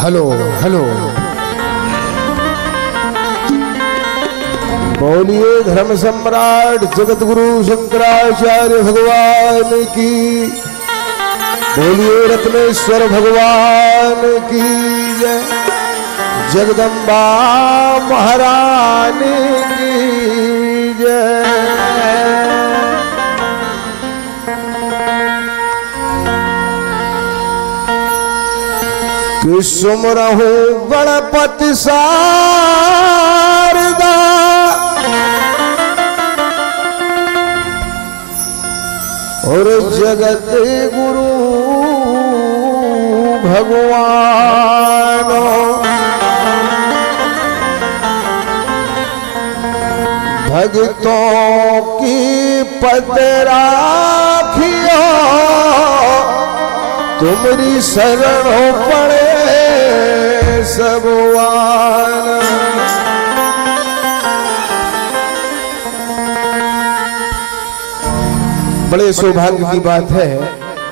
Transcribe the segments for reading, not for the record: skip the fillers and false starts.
Hello hello बोलिए धर्म सम्राट जगत गुरु शंकराचार्य भगवान की, बोलिए रत्नेश्वर भगवान की जय, जगदम्बा महारानी की जय। कि सुमरहु गणपति शारदा और जगत गुरु भगवान, भक्तों की पद राखियो, तुम्हारी शरणों पड़े सबवान। बड़े सौभाग्य की बात है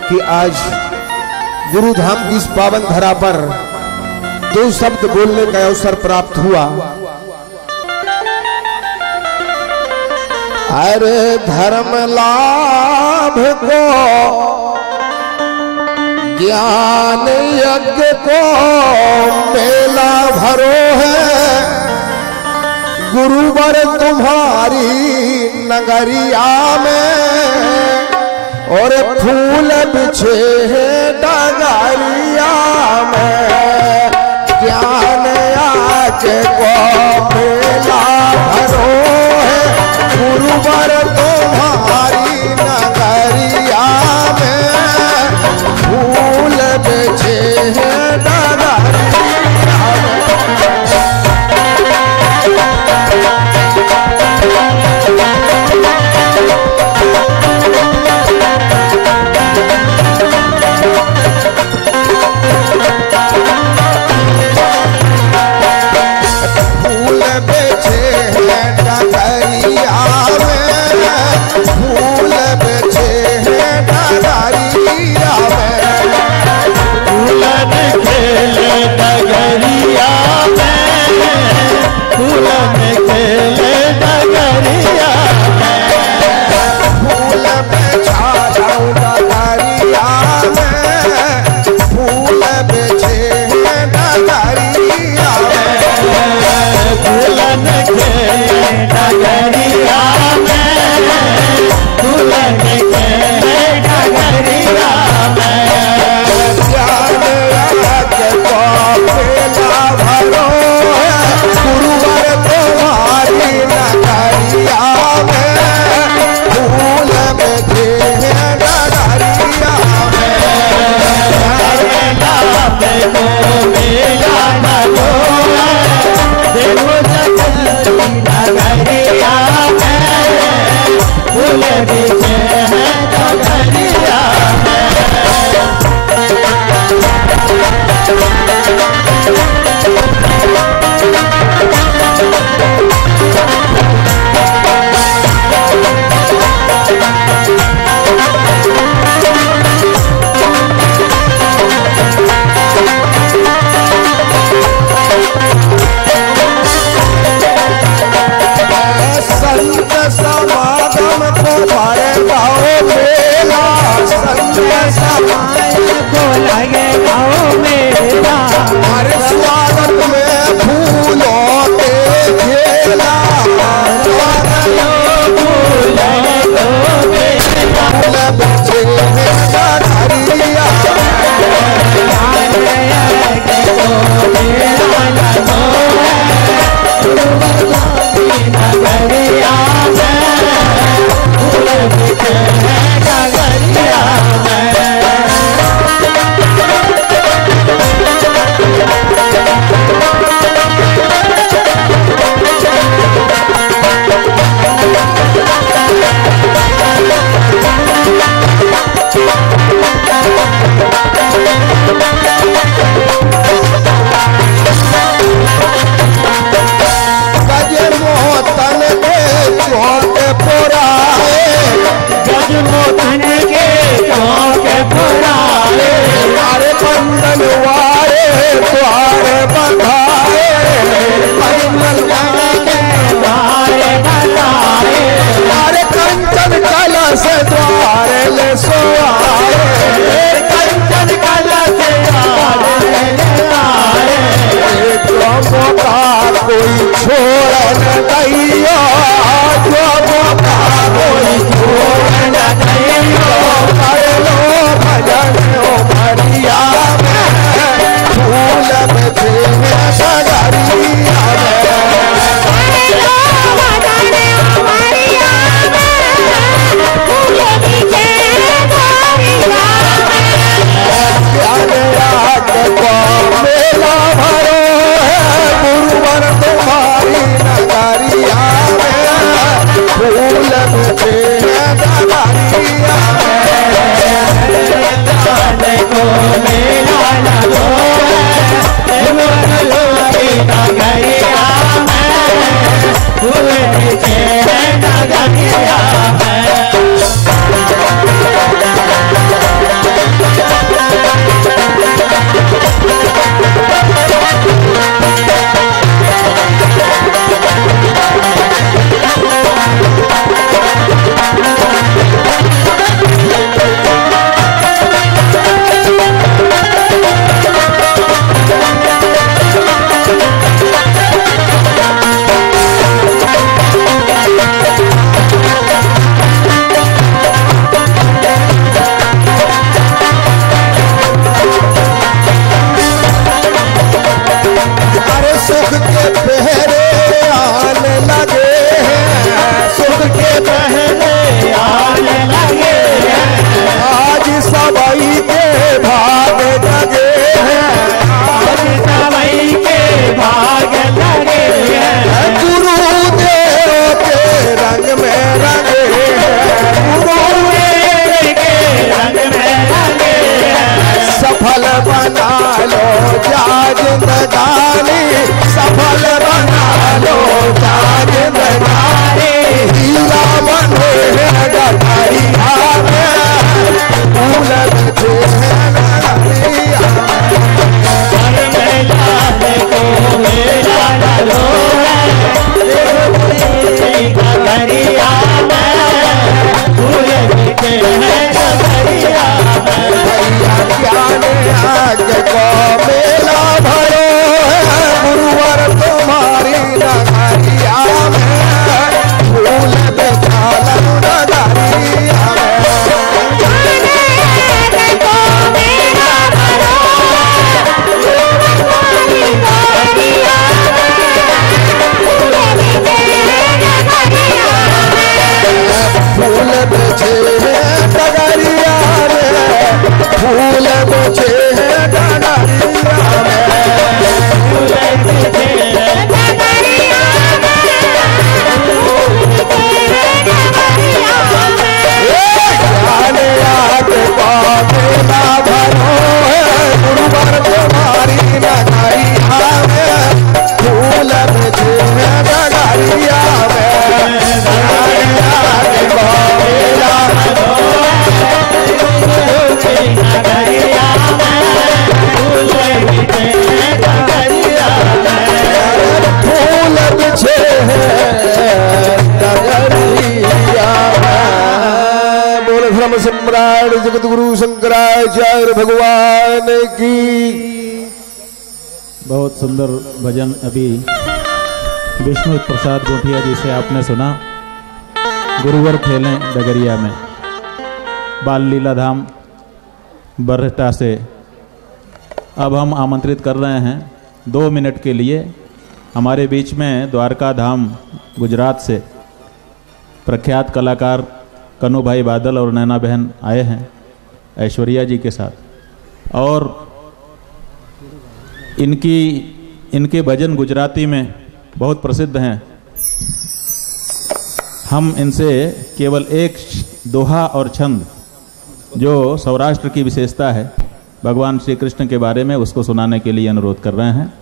कि आज गुरु धाम की इस पावन धरा पर दो शब्द बोलने का अवसर प्राप्त हुआ। अरे धर्म लाभ को ज्ञान यज्ञ को मेला भरो है, गुरुवर तुम्हारी नगरिया में और फूल बिछे हैं डगरिया में। ज्ञान यज्ञ को मेला भरो है, गुरुवर तुम्हारी नगरिया में फूल बिछे हैं डगरिया में। जा जिंदगानी सफल बना लो, जा जिंदगानी हीरा बने गठरिया में, फूल बिछे गठरिया मेला भरो है गुरुवर तुम्हारी नगरिया में, फूल बेचाल नगरिया फूल बेचे नगरिया में, फूल बेचे सम्राट जगत गुरु शंकराचार्य भगवान की। बहुत सुंदर भजन अभी विष्णु प्रसाद गोठिया जी से आपने सुना। गुरुवर खेलें डगरिया में, बाल लीला धाम बरहटा से। अब हम आमंत्रित कर रहे हैं 2 मिनट के लिए हमारे बीच में द्वारका धाम गुजरात से प्रख्यात कलाकार कन्नू भाई बादल और नैना बहन आए हैं ऐश्वर्या जी के साथ, और इनके भजन गुजराती में बहुत प्रसिद्ध हैं। हम इनसे केवल एक दोहा और छंद जो सौराष्ट्र की विशेषता है भगवान श्री कृष्ण के बारे में, उसको सुनाने के लिए अनुरोध कर रहे हैं।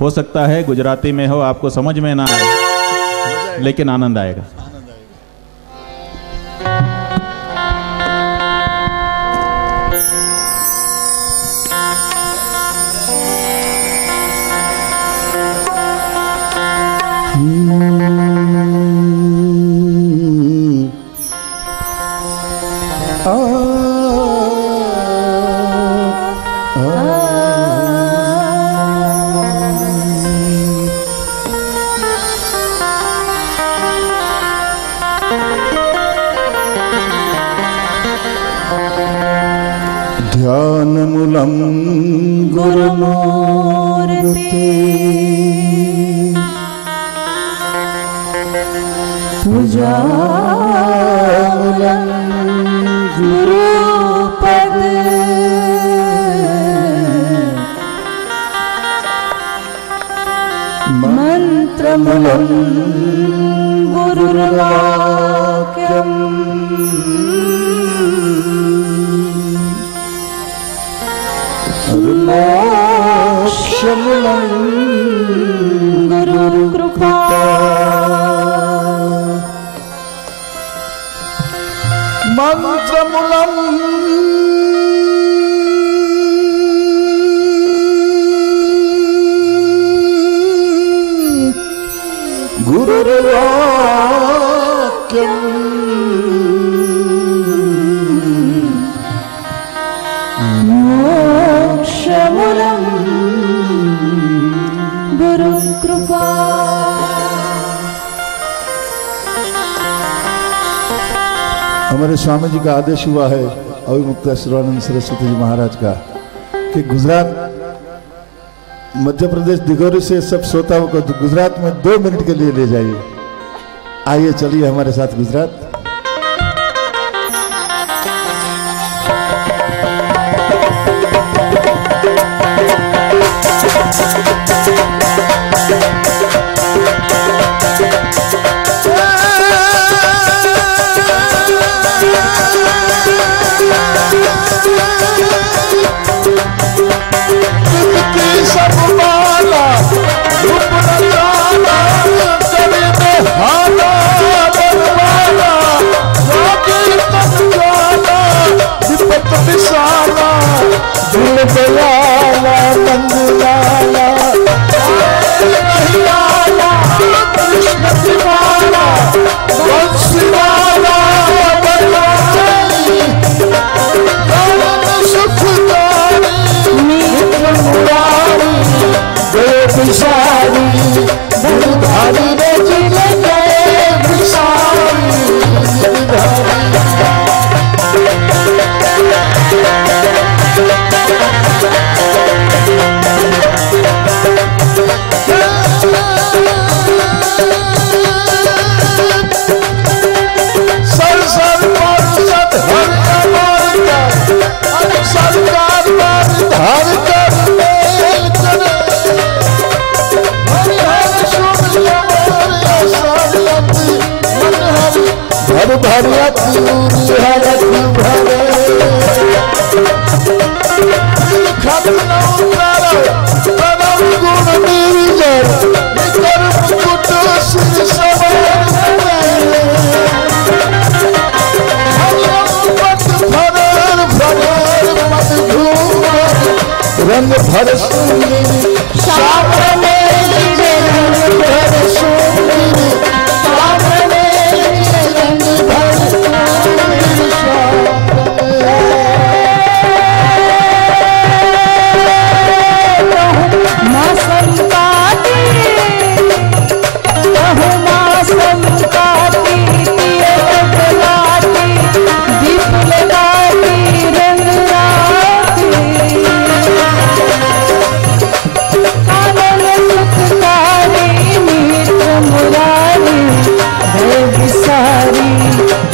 हो सकता है गुजराती में हो, आपको समझ में ना आए, लेकिन आनंद आएगा। ध्यानमूलं गुरुमूर्ते पूजामूलं गुरुपद मंत्रमूलं गुरुर्वाक्यम् मोक्षमूलं गुरुकृपा मंत्रमूलं गुरुर्वाक्यम् मोक्षमूलं गुरुकृपा। हमारे स्वामी जी का आदेश हुआ है अभिमुक्त शिवानंद सरस्वती जी महाराज का कि गुजरात मध्य प्रदेश दिगोरी से सब श्रोताओं को गुजरात में 2 मिनट के लिए ले जाइए। आइए चलिए हमारे साथ गुजरात। की दयाला नंदलाला लाला कृष्ण कृपाला वंशीवाला बलवानी गौरव सुखदारी मीत मुरारी जय विशाली बलधारी रे जय विशाली रंग भर सुंदरी श्याम में रंग भर सुंदरी श्याम में रंग भर सुंदरी मौसम काटी मौसम काटी दीप लगाती रंग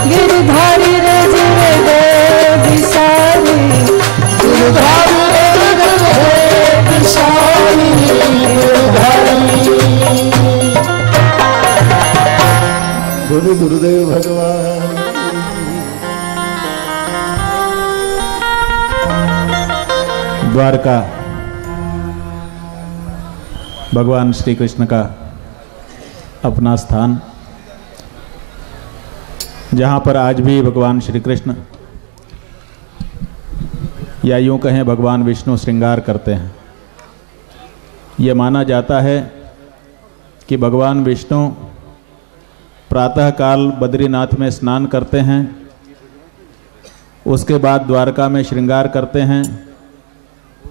गिरधारी रे विसारी गिरधारी रे विसारी गुरु गुरुदेव भगवान। द्वारका भगवान श्री कृष्ण का अपना स्थान, जहाँ पर आज भी भगवान श्री कृष्ण या यूँ कहें भगवान विष्णु श्रृंगार करते हैं। ये माना जाता है कि भगवान विष्णु प्रातःकाल बद्रीनाथ में स्नान करते हैं, उसके बाद द्वारका में श्रृंगार करते हैं,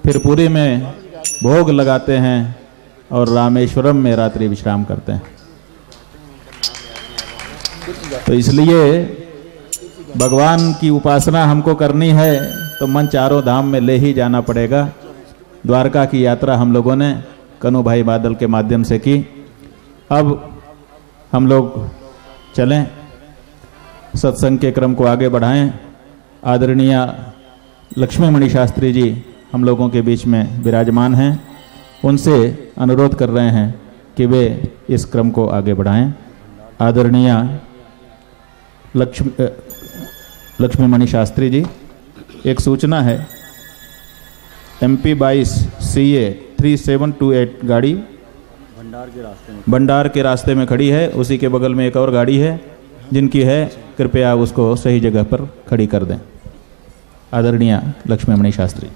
फिर पुरी में भोग लगाते हैं और रामेश्वरम में रात्रि विश्राम करते हैं। तो इसलिए भगवान की उपासना हमको करनी है तो मन चारों धाम में ले ही जाना पड़ेगा। द्वारका की यात्रा हम लोगों ने कन्हू भाई बादल के माध्यम से की। अब हम लोग चलें, सत्संग के क्रम को आगे बढ़ाएं। आदरणीय लक्ष्मीमणि शास्त्री जी हम लोगों के बीच में विराजमान हैं, उनसे अनुरोध कर रहे हैं कि वे इस क्रम को आगे बढ़ाएं। आदरणीय लक्ष्मीमणि शास्त्री जी, एक सूचना है, MP 22 CA 3728 गाड़ी भंडार के रास्ते में खड़ी है। उसी के बगल में एक और गाड़ी है, जिनकी है कृपया उसको सही जगह पर खड़ी कर दें। आदरणीय लक्ष्मीमणि शास्त्री।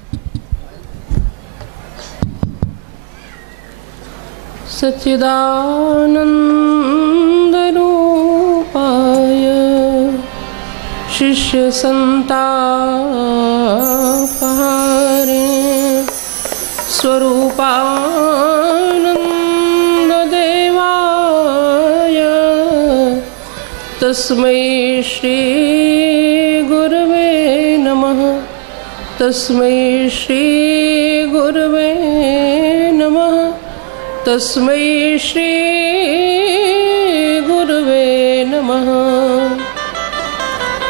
सच्चिदानंद रूपाय शिष्य संतापहारे स्वरूपानंद देवाय तस्मै श्री गुरवे नमः। तस्मै श्री गुरवे नमः। तस्मै श्री गुरुवे नमः।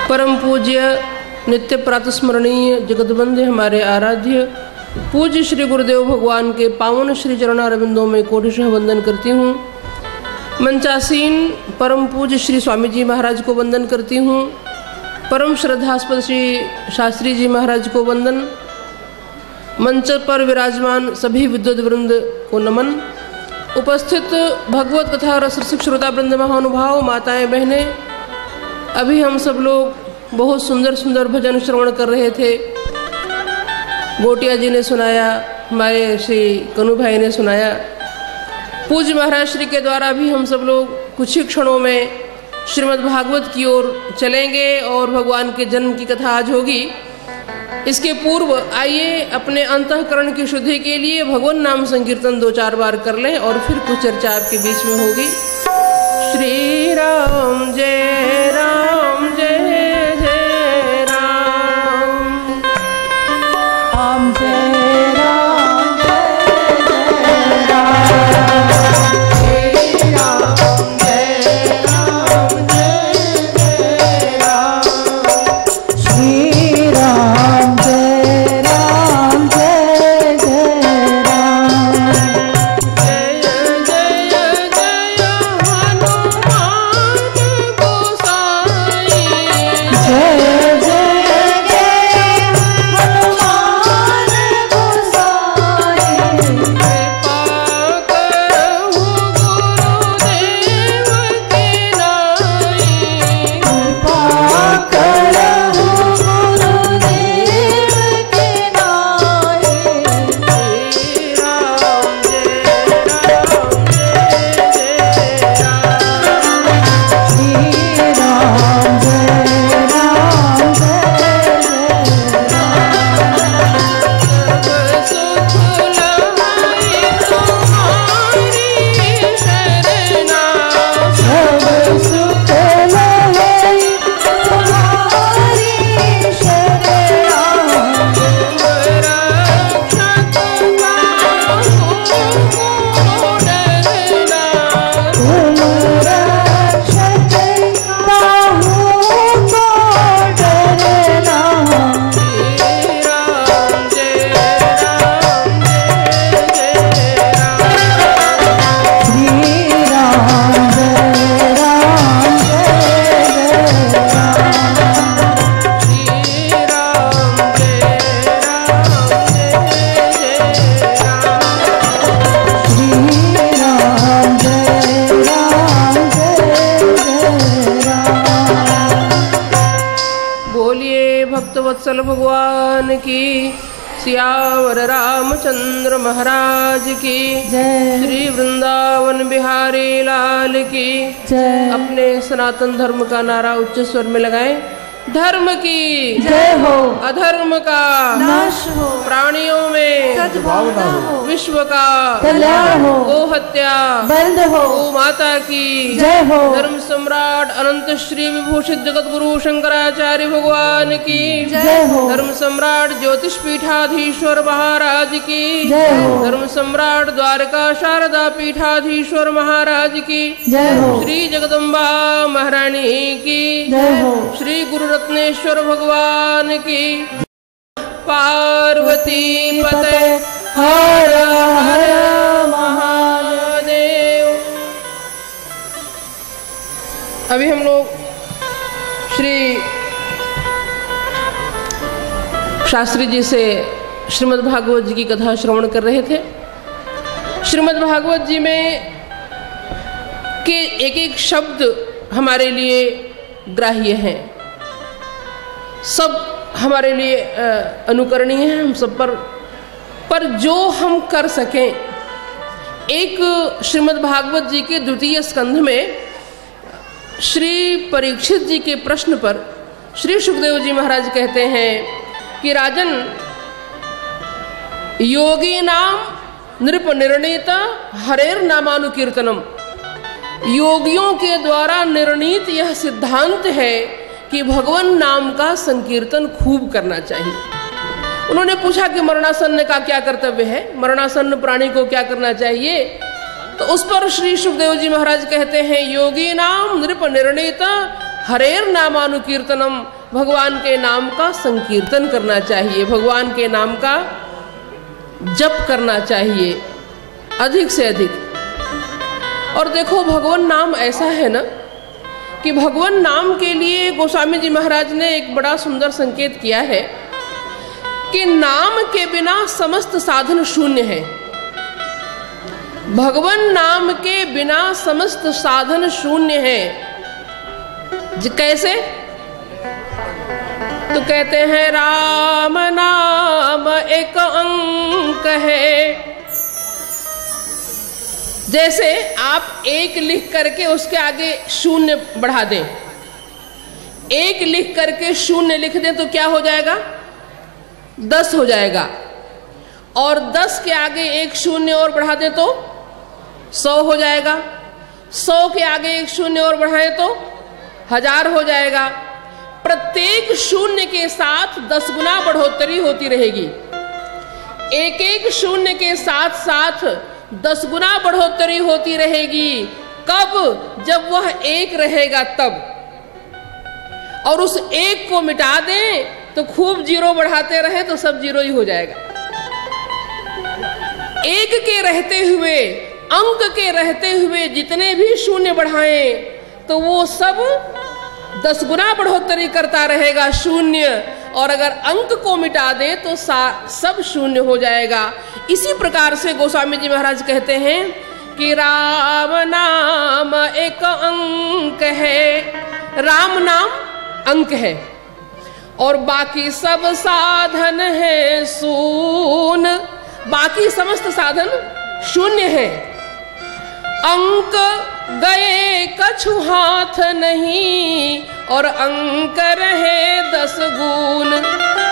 परम पूज्य नित्य प्रातस्मरणीय जगतबंधु हमारे आराध्य पूज्य श्री गुरुदेव भगवान के पावन श्री चरणारविंदों में कोटिशः वंदन करती हूँ। मंचासीन परम पूज्य श्री स्वामी जी महाराज को वंदन करती हूँ। परम श्रद्धास्पद श्री शास्त्री जी महाराज को वंदन। मंच पर विराजमान सभी विद्वद् वृंद को नमन। उपस्थित भगवत कथा रसिक श्रोता वृंद महानुभाव, माताएं बहनें, अभी हम सब लोग बहुत सुंदर सुंदर भजन श्रवण कर रहे थे। गोटिया जी ने सुनाया, हमारे श्री कनु भाई ने सुनाया। पूज्य महाराज श्री के द्वारा भी हम सब लोग कुछ ही क्षणों में श्रीमद् भागवत की ओर चलेंगे और भगवान के जन्म की कथा आज होगी। इसके पूर्व आइए अपने अंतःकरण की शुद्धि के लिए भगवान नाम संकीर्तन 2-4 बार कर लें और फिर कुछ चर्चा आपके बीच में होगी। श्री राम जय राम जय जय राम, राम जय राम जय जय राम, श्री राम जय राम जय जय राम, श्री राम जय राम जय जय राम, जय जय जय हनुमान गोसाई, जय जय जय हनुमान गोसाई, कृपा करहु गुरुदेव के नाई, कृपा करहु गुरुदेव के नाई, श्री राम जय राम जय जय राम, श्री राम जय राम जय जय राम, सब सुख लहाई तुम्हारी शरणा, सब सुख लहई तुम्हारी शरणा, रक्षक काहू को डरना, तुम रक्षक काहू को डरना, श्री राम जय राम जय जय राम, श्री राम जय राम जय जय राम, श्री राम जय राम जय जय राम, श्री राम जय राम जय जय राम। बोलिए भक्तवत्सल भगवान की, सियावर रामचंद्र महाराज की, जय श्री वृंदावन बिहारी लाल की। जय अपने सनातन धर्म का नारा उच्च स्वर में लगाएं। धर्म की जय हो, अधर्म का नाश हो, प्राणियों में सद्भावना हो, विश्व का कल्याण हो, गो हत्या बंद हो, गो माता की जय हो, धर्म सम्राट अनंत श्री विभूषित जगत गुरु शंकराचार्य भगवान की जय हो, धर्म सम्राट ज्योतिष पीठाधीश्वर महाराज की जय हो, धर्म सम्राट द्वारका शारदा पीठाधीश्वर महाराज की जय हो, श्री जगदम्बा महारानी की जय हो, श्री गुरु रत्नेश्वर भगवान की। पार्वती पते हर हर महादेव। अभी हम लोग श्री शास्त्री जी से श्रीमद् भागवत जी की कथा श्रवण कर रहे थे। श्रीमद् भागवत जी में के एक एक शब्द हमारे लिए ग्राह्य हैं, सब हमारे लिए अनुकरणीय हैं हम सब पर जो हम कर सकें। एक श्रीमद् भागवत जी के द्वितीय स्कंध में श्री परीक्षित जी के प्रश्न पर श्री सुखदेव जी महाराज कहते हैं कि राजन, योगी नाम नृप निर्णीत हरेर नामानुकीर्तनम, योगियों के द्वारा निर्णीत यह सिद्धांत है कि भगवान नाम का संकीर्तन खूब करना चाहिए। उन्होंने पूछा कि मरणासन्न का क्या कर्तव्य है, मरणासन्न प्राणी को क्या करना चाहिए? तो उस पर श्री सुखदेव जी महाराज कहते हैं, योगी नाम नृप निर्णीत हरेर नामानुकीर्तनम, भगवान के नाम का संकीर्तन करना चाहिए, भगवान के नाम का जप करना चाहिए अधिक से अधिक। और देखो, भगवान नाम ऐसा है ना कि भगवान नाम के लिए गोस्वामी जी महाराज ने एक बड़ा सुंदर संकेत किया है कि नाम के बिना समस्त साधन शून्य है। भगवान नाम के बिना समस्त साधन शून्य है। कैसे? तो कहते हैं, राम नाम एक कहे। जैसे आप 1 लिख करके उसके आगे 0 बढ़ा दें, 1 लिख करके 0 लिख दें तो क्या हो जाएगा? 10 हो जाएगा। और 10 के आगे 1 0 और बढ़ा दें तो 100 हो जाएगा। 100 के आगे 1 0 और बढ़ाएं तो 1000 हो जाएगा। प्रत्येक 0 के साथ 10 गुना बढ़ोतरी होती रहेगी। एक 0 के साथ साथ 10 गुना बढ़ोतरी होती रहेगी। कब? जब वह 1 रहेगा तब। और उस 1 को मिटा दें तो खूब 0 बढ़ाते रहे तो सब 0 ही हो जाएगा। 1 के रहते हुए, अंक के रहते हुए जितने भी 0 बढ़ाएं तो वो सब 10 गुना बढ़ोतरी करता रहेगा 0। और अगर अंक को मिटा दे तो सब 0 हो जाएगा। इसी प्रकार से गोस्वामी जी महाराज कहते हैं कि राम नाम एक अंक है, राम नाम अंक है और बाकी सब साधन है शून्य। बाकी समस्त साधन 0 है। अंक गए कछु हाथ नहीं और अंक रहे 10 गुण।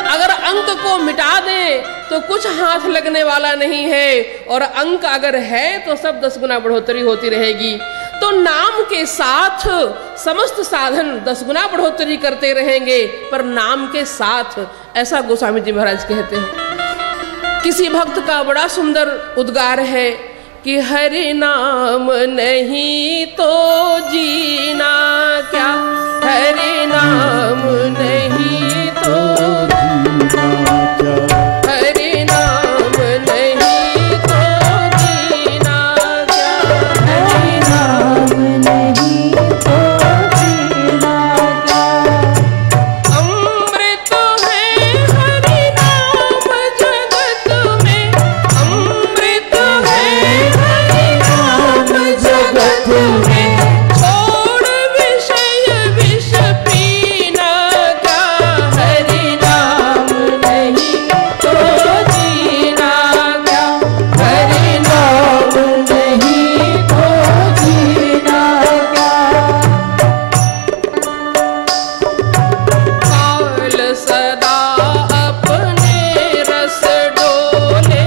अगर अंक को मिटा दें तो कुछ हाथ लगने वाला नहीं है और अंक अगर है तो सब 10 गुना बढ़ोतरी होती रहेगी। तो नाम के साथ समस्त साधन 10 गुना बढ़ोतरी करते रहेंगे, पर नाम के साथ, ऐसा गोस्वामी जी महाराज कहते हैं। किसी भक्त का बड़ा सुंदर उद्गार है कि हरि नाम नहीं तो जीना क्या, हरि नाम नहीं तो जीना क्या, हरि नाम नहीं तो जीना क्या, हरि नाम नहीं तो जीना क्या। अमृत है हरि नाम जगत में, अमृत है हरि नाम जगत में, छोड़ विषय विष पीना क्या, हरि नाम नहीं तो जीना क्या, हरि नाम नहीं तो जीना क्या। काल सदा अपने रस डोले,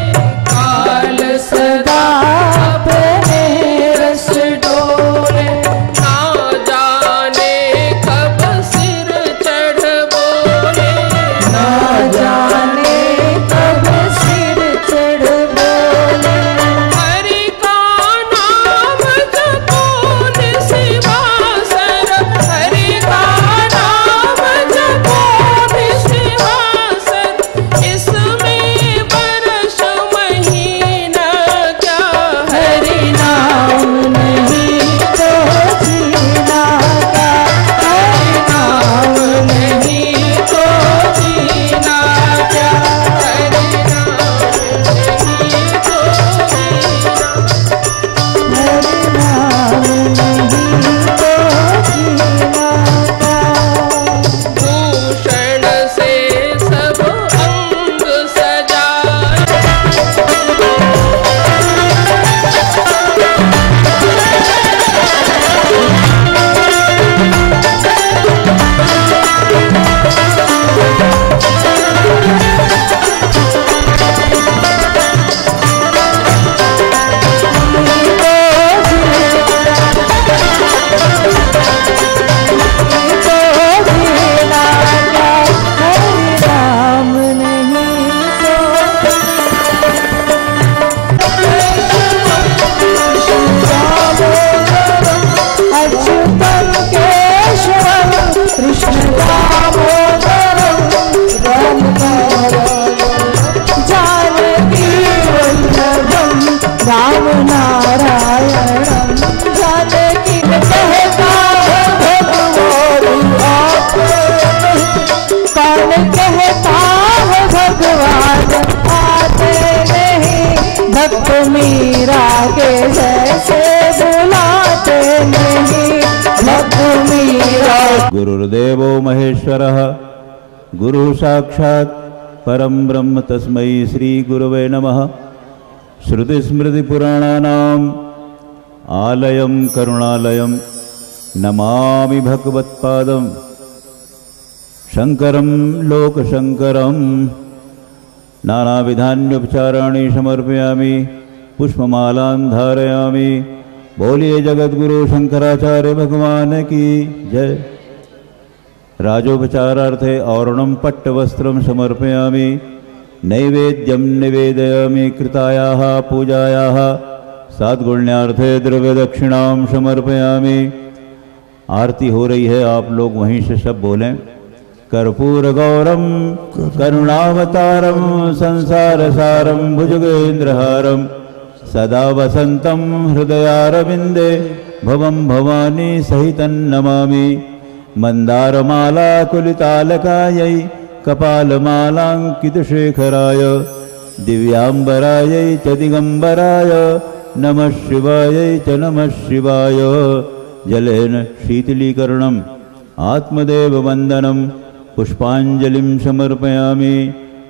काल सदा अपने रस डोले, ना जाने कब सिर चढ़ बोले, ना जाने कब सिर चढ़ बोले। हरि का नाम जपो निशिवासर, हरि का नाम जपो निशिवासर, इसमें वर्ष महीना क्या, हरि नाम नहीं तो जीना क्या, हरि नाम नहीं तो जीना क्या, हरि नाम नहीं तो जीना, हरि नाम नहीं तो जीना क्या। भूषण से सब अंग सजाए, अच्युतम केशवम कृष्ण दामोदरम राम जानकी वल्लभम राम नारायणम। जानकी कहता है भगवान आप नहीं, कौन कहता है भगवान आते नहीं, भक्त मीरा के जैसे बुलाते नहीं, भक्त मीरा। गुरुर्देवो महेश्वरः गुरु साक्षात् परम ब्रह्म तस्मै श्री गुरवे नमः। श्रुतिस्मृतिपुराणानाम् आलयं करुणालयं नमामि भगवत्पादं शंकरं लोकशंकरं। नानाविधान्योपचाराणि समर्पयामि पुष्पमालां धारयामि। बोलिए जगद्गुरु शंकराचार्य भगवान की जय। राजोपचारार्थे औरणं पट्टवस्त्रं समर्पयामि। नैवेद्यं निवेदयामि। कृतायाः पूजायाः साद्गुण्यार्थे द्रव्यदक्षिणां समर्पयामि। आरती हो रही है, आप लोग वहीं से सब बोलें। कर्पूरगौरं करुणावतारं संसारसारं भुजगेन्द्रहारं सदा वसन्तं हृदयारविन्दे भवं भवानी सहितं नमामि। मन्दारमालाकुलितालकायै कपालमालाङ्कितशेखराय दिव्याम्बरायै च दिगम्बराय नमः शिवायै च नमः शिवाय। जलेन शीतलीकरणम् आत्मदेववन्दनं पुष्पांजलिं समर्पयामि।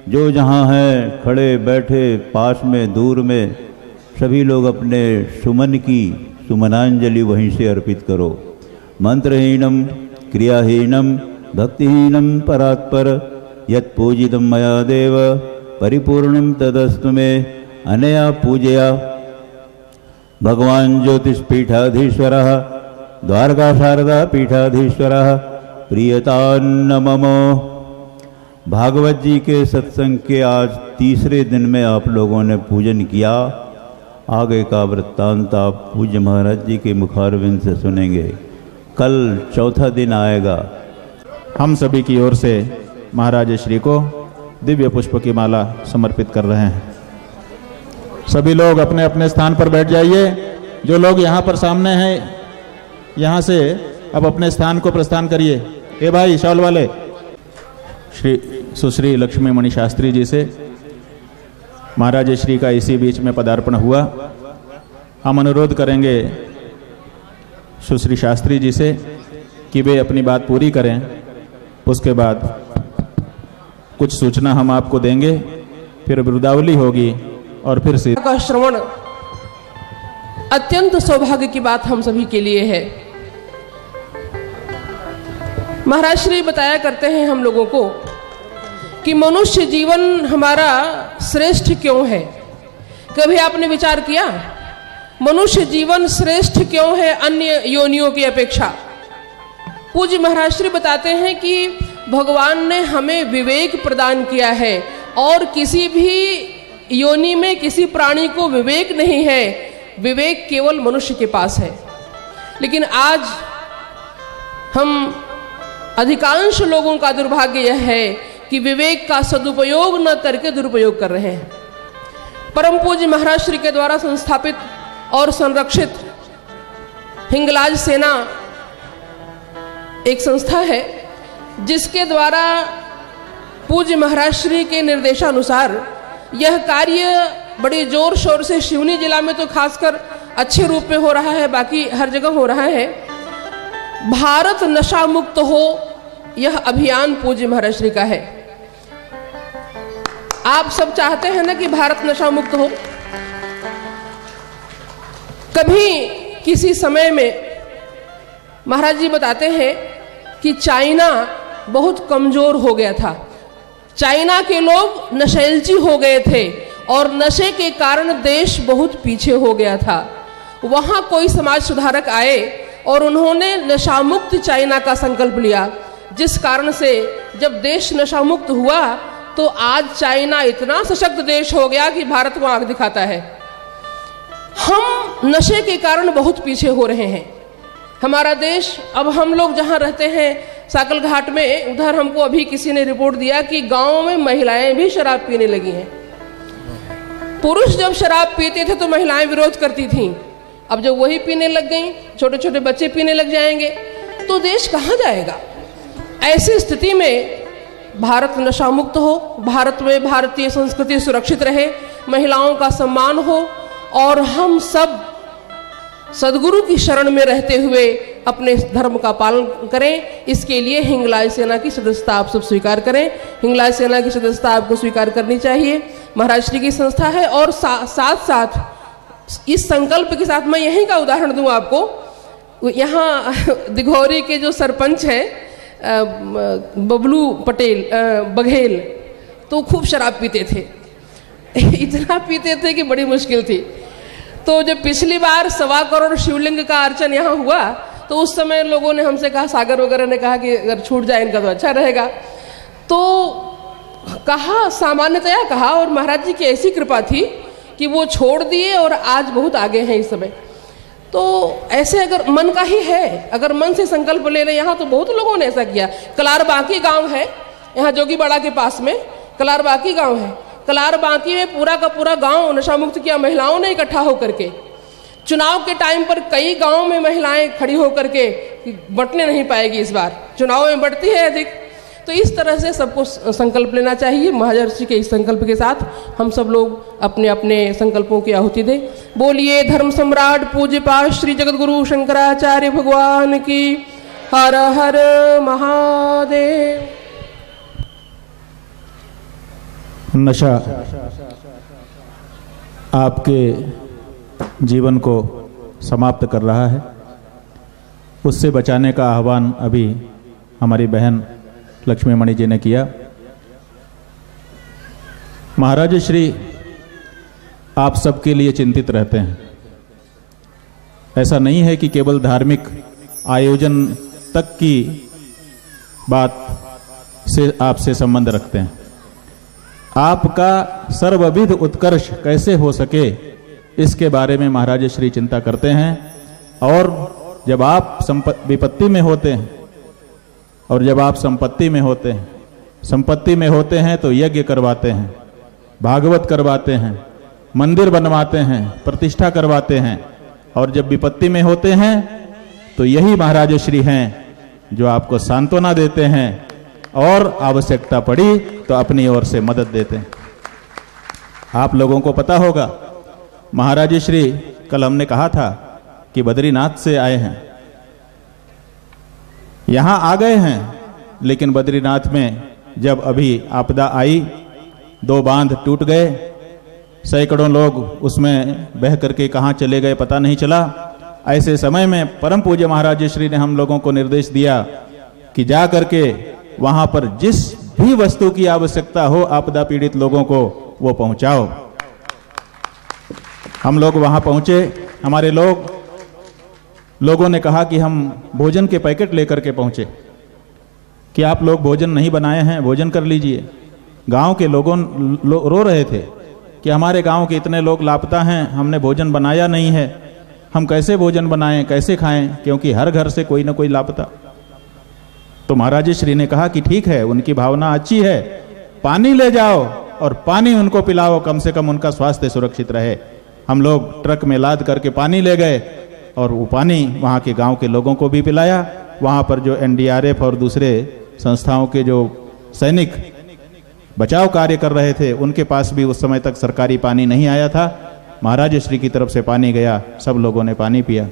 जो जहाँ हैं खड़े बैठे पास में दूर में सभी लोग अपने सुमन की सुमनांजलि वहीं से अर्पित करो। मंत्रहीनम क्रियाहीनम भक्तिहीनम परात्पर यत्पूजितं मया देव परिपूर्णं तदस्तु मे। अनया पूजया भगवान ज्योतिष्पीठाधीश्वरः द्वारका शारदा पीठाधीश्वरः प्रियतान्न मम। भागवत जी के सत्संग के आज तीसरे दिन में आप लोगों ने पूजन किया। आगे का वृत्तांत आप पूज्य महाराज जी के मुखारविंद से सुनेंगे। कल चौथा दिन आएगा। हम सभी की ओर से महाराज श्री को दिव्य पुष्प की माला समर्पित कर रहे हैं। सभी लोग अपने अपने स्थान पर बैठ जाइए। जो लोग यहाँ पर सामने हैं यहाँ से अब अपने स्थान को प्रस्थान करिए। ए भाई शॉल वाले। श्री सुश्री लक्ष्मी मणि शास्त्री जी से महाराज श्री का इसी बीच में पदार्पण हुआ। हम अनुरोध करेंगे सुश्री शास्त्री जी से कि वे अपनी बात पूरी करें। उसके बाद कुछ सूचना हम आपको देंगे, फिर वृद्धावली होगी और फिर से का श्रवण अत्यंत सौभाग्य की बात हम सभी के लिए है। महाराज श्री बताया करते हैं हम लोगों को कि मनुष्य जीवन हमारा श्रेष्ठ क्यों है। कभी आपने विचार किया मनुष्य जीवन श्रेष्ठ क्यों है अन्य योनियों की अपेक्षा? पूज्य महाराज श्री बताते हैं कि भगवान ने हमें विवेक प्रदान किया है और किसी भी योनि में किसी प्राणी को विवेक नहीं है। विवेक केवल मनुष्य के पास है। लेकिन आज हम अधिकांश लोगों का दुर्भाग्य यह है कि विवेक का सदुपयोग न करके दुरुपयोग कर रहे हैं। परम पूज्य महाराज श्री के द्वारा संस्थापित और संरक्षित हिंगलाज सेना एक संस्था है जिसके द्वारा पूज्य महाराज श्री के निर्देशानुसार यह कार्य बड़े जोर शोर से सिवनी जिला में तो खासकर अच्छे रूप में हो रहा है, बाकी हर जगह हो रहा है। भारत नशा मुक्त हो यह अभियान पूज्य महाराज श्री का है। आप सब चाहते हैं ना कि भारत नशा मुक्त हो। कभी किसी समय में महाराज जी बताते हैं कि चाइना बहुत कमजोर हो गया था। चाइना के लोग नशेलची हो गए थे और नशे के कारण देश बहुत पीछे हो गया था। वहां कोई समाज सुधारक आए और उन्होंने नशा मुक्त चाइना का संकल्प लिया, जिस कारण से जब देश नशा मुक्त हुआ तो आज चाइना इतना सशक्त देश हो गया कि भारत को आंख दिखाता है। हम नशे के कारण बहुत पीछे हो रहे हैं। हमारा देश, अब हम लोग जहाँ रहते हैं साकल घाट में, उधर हमको अभी किसी ने रिपोर्ट दिया कि गांव में महिलाएं भी शराब पीने लगी हैं। पुरुष जब शराब पीते थे तो महिलाएं विरोध करती थीं। अब जब वही पीने लग गई, छोटे छोटे बच्चे पीने लग जाएंगे तो देश कहाँ जाएगा? ऐसी स्थिति में भारत नशा मुक्त हो, भारत में भारतीय संस्कृति सुरक्षित रहे, महिलाओं का सम्मान हो और हम सब सदगुरु की शरण में रहते हुए अपने धर्म का पालन करें। इसके लिए हिंगलाज सेना की सदस्यता आप सब स्वीकार करें। हिंगलाज सेना की सदस्यता आपको स्वीकार करनी चाहिए। महाराज श्री की संस्था है और साथ साथ इस संकल्प के साथ मैं यहीं का उदाहरण दूं आपको। यहाँ दिघौरी के जो सरपंच हैं बबलू पटेल बघेल, तो खूब शराब पीते थे इतना पीते थे कि बड़ी मुश्किल थी। तो जब पिछली बार 1.25 करोड़ शिवलिंग का अर्चन यहाँ हुआ तो उस समय लोगों ने हमसे कहा, सागर वगैरह ने कहा कि अगर छूट जाए इनका तो अच्छा रहेगा। तो कहा, सामान्यतया कहा, और महाराज जी की ऐसी कृपा थी कि वो छोड़ दिए और आज बहुत आगे हैं इस समय। तो ऐसे अगर मन का ही है, अगर मन से संकल्प ले लें, यहाँ तो बहुत लोगों ने ऐसा किया। कलार बांकी गांव है यहाँ जोगीबाड़ा के पास में, कलार बांकी गांव है। कलार बांकी में पूरा का पूरा गांव नशा मुक्त किया महिलाओं ने इकट्ठा होकर के। चुनाव के टाइम पर कई गांवों में महिलाएं खड़ी होकर के बंटने नहीं पाएगी, इस बार चुनाव में बढ़ती है अधिक। तो इस तरह से सबको संकल्प लेना चाहिए। महर्षि के इस संकल्प के साथ हम सब लोग अपने अपने संकल्पों की आहुति दें। बोलिए धर्म सम्राट पूज्य पाद श्री जगत गुरु शंकराचार्य भगवान की। हर हर महादेव। नशा आपके जीवन को समाप्त कर रहा है, उससे बचाने का आह्वान अभी हमारी बहन लक्ष्मी मणि जी ने किया। महाराज श्री आप सबके लिए चिंतित रहते हैं। ऐसा नहीं है कि केवल धार्मिक आयोजन तक की बात से आपसे संबंध रखते हैं। आपका सर्वविध उत्कर्ष कैसे हो सके इसके बारे में महाराज श्री चिंता करते हैं। और जब आप विपत्ति में होते हैं और जब आप संपत्ति में होते हैं तो यज्ञ करवाते हैं, भागवत करवाते हैं, मंदिर बनवाते हैं, प्रतिष्ठा करवाते हैं। और जब विपत्ति में होते हैं तो यही महाराज श्री हैं जो आपको सांत्वना देते हैं और आवश्यकता पड़ी तो अपनी ओर से मदद देते हैं। आप लोगों को पता होगा महाराज श्री कल हमने कहा था कि बद्रीनाथ से आए हैं, यहां आ गए हैं, लेकिन बद्रीनाथ में जब अभी आपदा आई, 2 बांध टूट गए, सैकड़ों लोग उसमें बह करके कहां चले गए पता नहीं चला। ऐसे समय में परम पूज्य महाराज श्री ने हम लोगों को निर्देश दिया कि जा करके वहां पर जिस भी वस्तु की आवश्यकता हो आपदा पीड़ित लोगों को वो पहुंचाओ। हम लोग वहां पहुंचे। हमारे लोगों ने कहा कि हम भोजन के पैकेट लेकर के पहुंचे कि आप लोग भोजन नहीं बनाए हैं, भोजन कर लीजिए। गांव के लोगों रो रहे थे कि हमारे गांव के इतने लोग लापता हैं, हमने भोजन बनाया नहीं है, हम कैसे भोजन बनाएं, कैसे खाएं, क्योंकि हर घर से कोई ना कोई लापता। तो महाराज श्री ने कहा कि ठीक है, उनकी भावना अच्छी है, पानी ले जाओ और पानी उनको पिलाओ, कम से कम उनका स्वास्थ्य सुरक्षित रहे। हम लोग ट्रक में लाद करके पानी ले गए और वो पानी वहाँ के गांव के लोगों को भी पिलाया। वहाँ पर जो NDRF और दूसरे संस्थाओं के जो सैनिक बचाव कार्य कर रहे थे उनके पास भी उस समय तक सरकारी पानी नहीं आया था। महाराज श्री की तरफ से पानी गया, सब लोगों ने पानी पिया।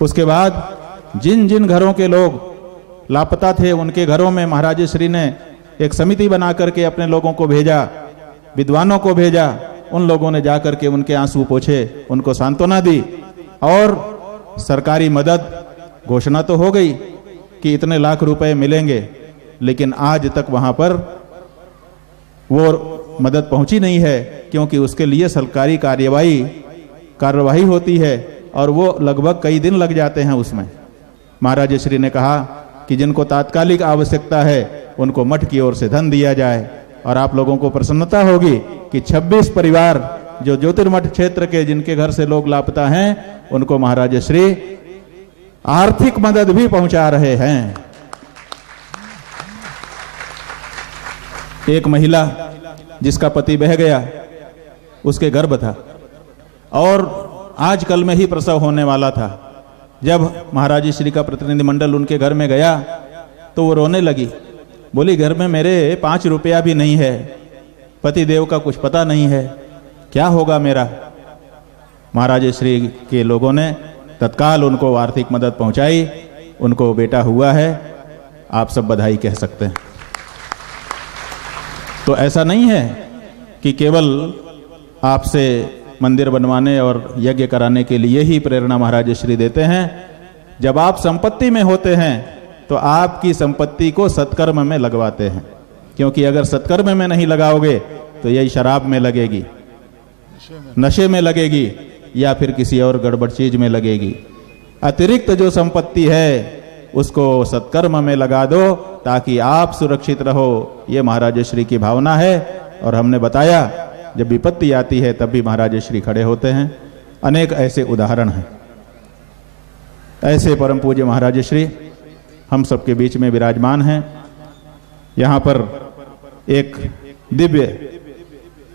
उसके बाद जिन जिन घरों के लोग लापता थे उनके घरों में महाराज श्री ने एक समिति बना करके अपने लोगों को भेजा, विद्वानों को भेजा। उन लोगों ने जाकर के उनके आंसू पोंछे, उनको सांत्वना दी और सरकारी मदद घोषणा तो हो गई कि इतने लाख रुपए मिलेंगे, लेकिन आज तक वहां पर वो मदद पहुंची नहीं है, क्योंकि उसके लिए सरकारी कार्यवाही होती है और वो लगभग कई दिन लग जाते हैं उसमें। महाराज श्री ने कहा कि जिनको तात्कालिक आवश्यकता है उनको मठ की ओर से धन दिया जाए। और आप लोगों को प्रसन्नता होगी कि 26 परिवार जो ज्योतिर्मठ क्षेत्र के जिनके घर से लोग लापता हैं उनको महाराज श्री आर्थिक मदद भी पहुंचा रहे हैं। एक महिला जिसका पति बह गया, उसके गर्भ था और आज कल में ही प्रसव होने वाला था। जब महाराज श्री का प्रतिनिधिमंडल उनके घर में गया तो वो रोने लगी, बोली घर में मेरे 5 रुपया भी नहीं है, पति देव का कुछ पता नहीं है, क्या होगा मेरा। महाराज श्री के लोगों ने तत्काल उनको आर्थिक मदद पहुंचाई, उनको बेटा हुआ है, आप सब बधाई कह सकते हैं। तो ऐसा नहीं है कि केवल आपसे मंदिर बनवाने और यज्ञ कराने के लिए ही प्रेरणा महाराज श्री देते हैं। जब आप संपत्ति में होते हैं तो आपकी संपत्ति को सत्कर्म में लगवाते हैं, क्योंकि अगर सत्कर्म में नहीं लगाओगे तो यही शराब में लगेगी, नशे में लगेगी, या फिर किसी और गड़बड़ चीज में लगेगी। अतिरिक्त जो संपत्ति है उसको सत्कर्म में लगा दो ताकि आप सुरक्षित रहो। ये महाराज श्री की भावना है। और हमने बताया जब विपत्ति आती है तब भी महाराज श्री खड़े होते हैं। अनेक ऐसे उदाहरण हैं। ऐसे परम पूज्य महाराज श्री हम सबके बीच में विराजमान हैं। यहाँ पर एक दिव्य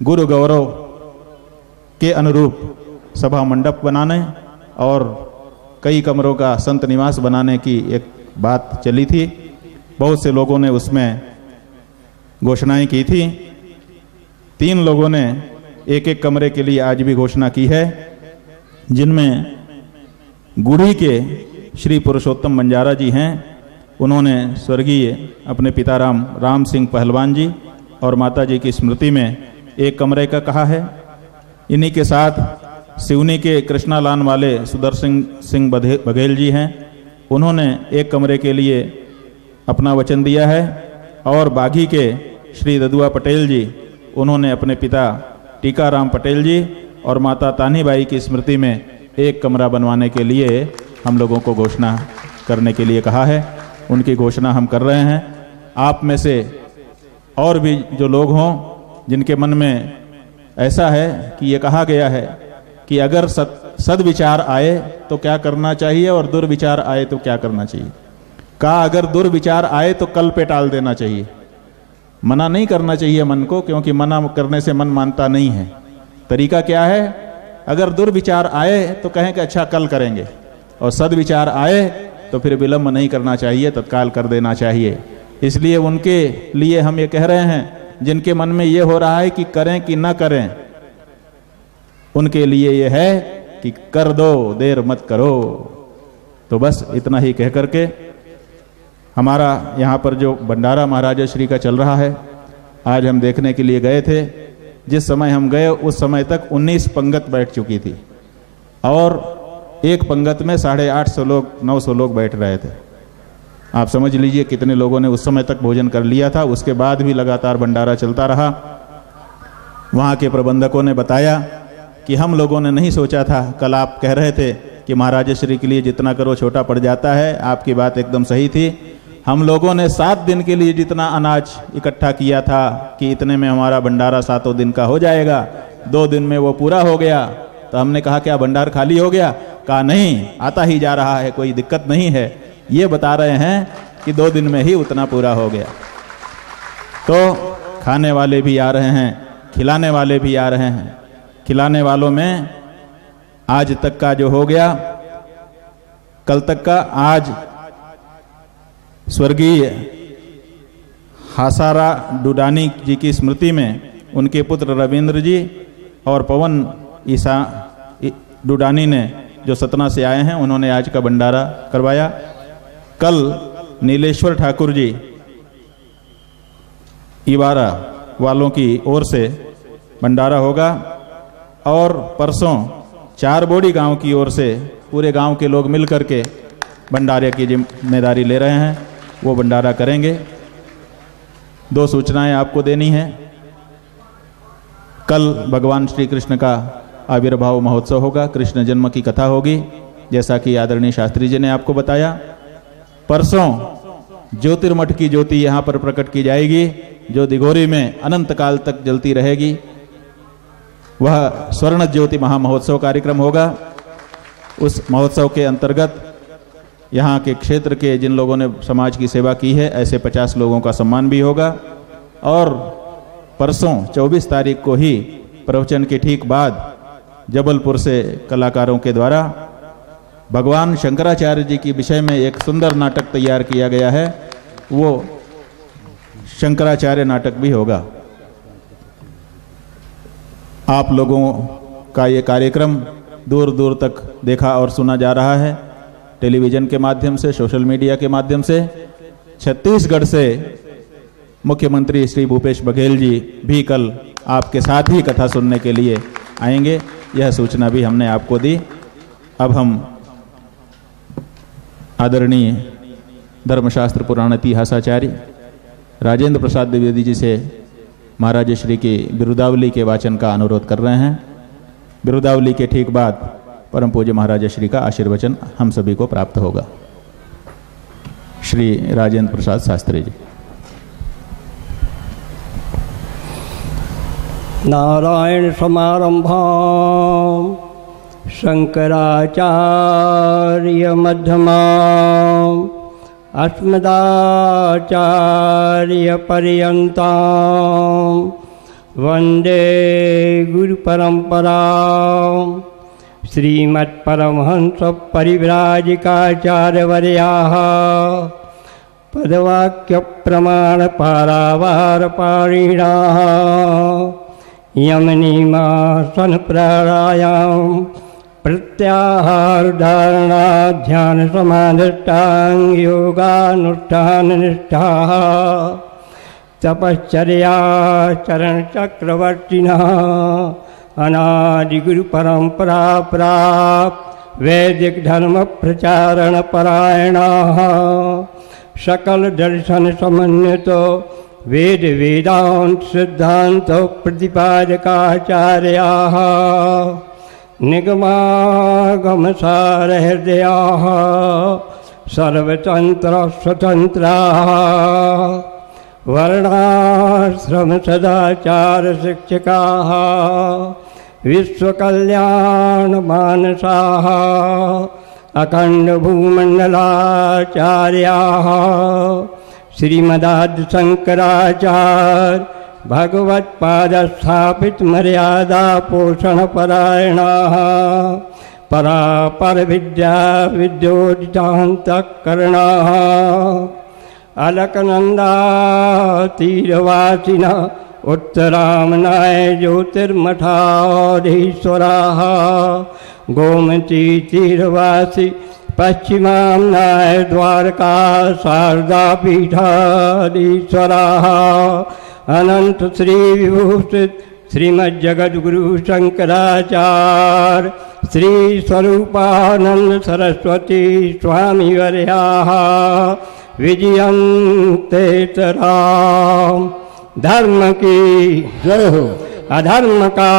गुरु गौरव के अनुरूप सभा मंडप बनाने और कई कमरों का संत निवास बनाने की एक बात चली थी। बहुत से लोगों ने उसमें घोषणाएं की थी। 3 लोगों ने एक एक कमरे के लिए आज भी घोषणा की है, जिनमें गुड़ी के श्री पुरुषोत्तम बंजारा जी हैं। उन्होंने स्वर्गीय अपने पिता राम सिंह पहलवान जी और माता जी की स्मृति में एक कमरे का कहा है। इन्हीं के साथ सिवनी के कृष्णालान वाले सुदर्शन सिंह बघेल जी हैं, उन्होंने एक कमरे के लिए अपना वचन दिया है। और बागी के श्री ददुआ पटेल जी, उन्होंने अपने पिता टीकाराम पटेल जी और माता तानीबाई की स्मृति में एक कमरा बनवाने के लिए हम लोगों को घोषणा करने के लिए कहा है। उनकी घोषणा हम कर रहे हैं। आप में से और भी जो लोग हों जिनके मन में ऐसा है कि ये कहा गया है कि अगर सद्विचार आए तो क्या करना चाहिए और दुर्विचार आए तो क्या करना चाहिए। अगर दुर्विचार आए तो कल पे टाल देना चाहिए, मना नहीं करना चाहिए मन को, क्योंकि मना करने से मन मानता नहीं है। तरीका क्या है? अगर दुर्विचार आए तो कहें कि अच्छा कल करेंगे, और सद्विचार आए तो फिर विलंब नहीं करना चाहिए, तत्काल कर देना चाहिए। इसलिए उनके लिए हम ये कह रहे हैं जिनके मन में ये हो रहा है कि करें कि ना करें, उनके लिए ये है कि कर दो, देर मत करो। तो बस इतना ही कह करके हमारा यहाँ पर जो भंडारा महाराज श्री का चल रहा है, आज हम देखने के लिए गए थे। जिस समय हम गए उस समय तक 19 पंगत बैठ चुकी थी और एक पंगत में 850 लोग 900 लोग बैठ रहे थे। आप समझ लीजिए कितने लोगों ने उस समय तक भोजन कर लिया था। उसके बाद भी लगातार भंडारा चलता रहा। वहाँ के प्रबंधकों ने बताया कि हम लोगों ने नहीं सोचा था, कल आप कह रहे थे कि महाराज श्री के लिए जितना करो छोटा पड़ जाता है, आपकी बात एकदम सही थी। हम लोगों ने 7 दिन के लिए जितना अनाज इकट्ठा किया था कि इतने में हमारा भंडारा 7 दिन का हो जाएगा, 2 दिन में वो पूरा हो गया। तो हमने कहा क्या भंडार खाली हो गया? कहा नहीं, आता ही जा रहा है, कोई दिक्कत नहीं है। ये बता रहे हैं कि 2 दिन में ही उतना पूरा हो गया। तो खाने वाले भी आ रहे हैं, खिलाने वाले भी आ रहे हैं। खिलाने वालों में आज तक का जो हो गया, कल तक का, आज स्वर्गीय हासारा डुडानी जी की स्मृति में उनके पुत्र रविंद्र जी और पवन ईसा डुडानी ने जो सतना से आए हैं, उन्होंने आज का भंडारा करवाया। कल नीलेश्वर ठाकुर जी इवारा वालों की ओर से भंडारा होगा और परसों 4 बोड़ी गांव की ओर से पूरे गांव के लोग मिलकर के भंडारे की जिम्मेदारी ले रहे हैं, वो भंडारा करेंगे। 2 सूचनाएं आपको देनी हैं। कल भगवान श्री कृष्ण का आविर्भाव महोत्सव होगा, कृष्ण जन्म की कथा होगी, जैसा कि आदरणीय शास्त्री जी ने आपको बताया। परसों ज्योतिर्मठ की ज्योति यहाँ पर प्रकट की जाएगी, जो दिघोरी में अनंत काल तक जलती रहेगी। वह स्वर्ण ज्योति महामहोत्सव कार्यक्रम होगा। उस महोत्सव के अंतर्गत यहाँ के क्षेत्र के जिन लोगों ने समाज की सेवा की है, ऐसे 50 लोगों का सम्मान भी होगा। और परसों 24 तारीख को ही प्रवचन के ठीक बाद जबलपुर से कलाकारों के द्वारा भगवान शंकराचार्य जी के विषय में एक सुंदर नाटक तैयार किया गया है, वो शंकराचार्य नाटक भी होगा। आप लोगों का ये कार्यक्रम दूर दूर तक देखा और सुना जा रहा है, टेलीविज़न के माध्यम से, सोशल मीडिया के माध्यम से। छत्तीसगढ़ से मुख्यमंत्री श्री भूपेश बघेल जी भी कल आपके साथ ही कथा सुनने के लिए आएंगे, यह सूचना भी हमने आपको दी। अब हम आदरणीय धर्मशास्त्र पुराण इतिहासाचार्य राजेंद्र प्रसाद द्विवेदी जी से महाराज श्री की बिरुदावली के वाचन का अनुरोध कर रहे हैं। बिरुदावली के ठीक बाद परम पूज्य महाराज श्री का आशीर्वचन हम सभी को प्राप्त होगा। श्री राजेंद्र प्रसाद शास्त्री जी। नारायण समारंभां शंकराचार्य मध्यमां अस्मदाचार्य पर्यन्तां वंदे गुरु परंपरां। श्रीमत्परमहंस परिव्राजकाचार्यवर्याः पदवाक्य प्रमाण पारावार पारिणाः यमनिमासन प्राणायाम प्रत्याहार धारणा ध्यान समाधिष्टांग योगानुष्ठान निष्ठा तपश्चर्या चरण चक्रवर्तिना अनादि गुरु परंपरा प्राप्त वैदिक धर्म प्रचारण परायणाः सकल दर्शन समन्वितो वेद वेदांत सिद्धांत प्रतिपादकाचार्याः निगमागम सार हृदयाः सर्वतंत्र स्वतंत्राः वर्णाश्रम सदाचार शिक्षकाः विश्वकल्याण मानसाः अखंड भूमंडलाचार्याः श्रीमदाद्य शंकराचार्य भगवत्पाद स्थापित मर्यादा पोषण परायणाः परापर विद्या विद्योदितान्तःकरणाः अलकनंदा तीरवासिनः उत्तरामनाय ज्योतिर्मठाधीश्वराः गोमती तीरवासी पश्चिमामनाय द्वारका शारदा पीठाधीश्वराः अनंत श्री विभूषित श्रीमज्जगद्गुरु शंकराचार्य श्री स्वरूपानंद सरस्वती स्वामी वर्याः विजयन्ते तराम। धर्म की जय हो, अधर्म का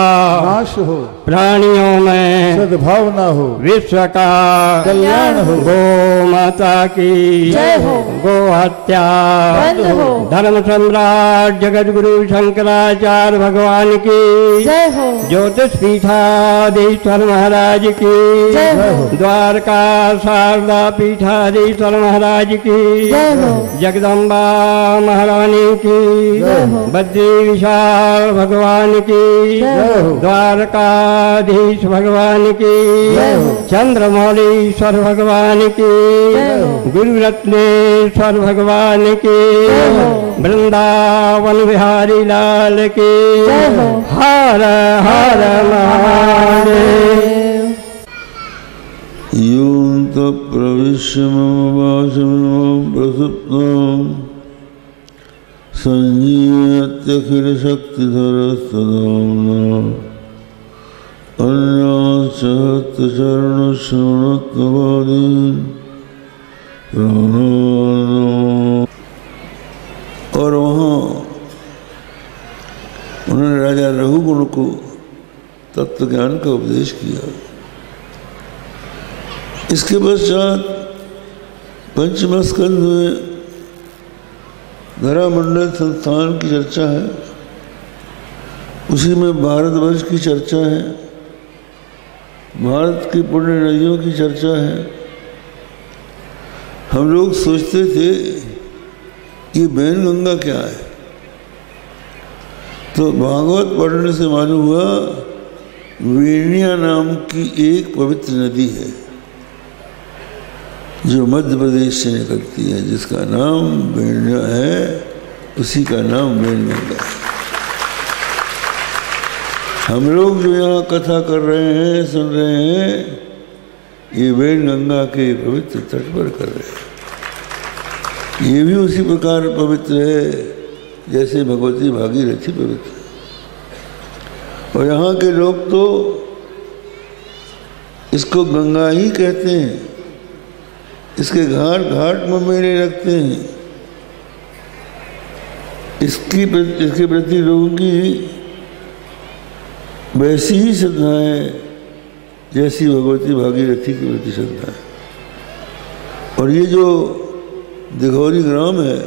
नाश हो, प्राणियों में सद्भावना हो, विश्व का कल्याण हो, गो माता की जय हो, गो हत्या बंद हो, धर्म सम्राट जगत गुरु शंकराचार्य भगवान की जय हो, ज्योतिष पीठाधीश्वर महाराज की जय हो, द्वारका शारदा पीठाधीश्वर महाराज की जय हो, जगदम्बा महारानी की जय हो, बद्री विशाल भगवान की जय हो, द्वारकाधीश भगवान की जय हो, चंद्रमौलीश्वर भगवान की जय हो, गुरु रत्नेश्वर भगवान की जय हो, वृंदावन बिहारी लाल की जय हो, हर हर महादेव। योऽन्त प्रविश्य मम वाचमिमां प्रसुप्तां संजीवत्यखिलशक्तिधरस्तदाम्ना अन्याश्चरणश्रवणत्ववादीन् प्राणान्। और वहाँ उन्होंने राजा रघुगुण को तत्व ज्ञान का उपदेश किया। इसके पश्चात पंचम स्कंध में धरामंडल संस्थान की चर्चा है, उसी में भारतवर्ष की चर्चा है, भारत की पुण्य नदियों की चर्चा है। हम लोग सोचते थे ये वैनगंगा क्या है, तो भागवत पढ़ने से मालूम हुआ वेणिया नाम की एक पवित्र नदी है जो मध्य प्रदेश से निकलती है, जिसका नाम वेणिया है, उसी का नाम वैनगंगा है। हम लोग जो यहाँ कथा कर रहे हैं, सुन रहे हैं, ये वेण गंगा के पवित्र तट पर कर रहे हैं। ये भी उसी प्रकार पवित्र है जैसे भगवती भागीरथी पवित्र है। और यहाँ के लोग तो इसको गंगा ही कहते हैं, इसके घाट घाट में मेले रखते हैं। इसके प्रति लोगों की वैसी ही श्रद्धा है जैसी भगवती भागीरथी की प्रति श्रद्धा है। और ये जो दिघौरी ग्राम है,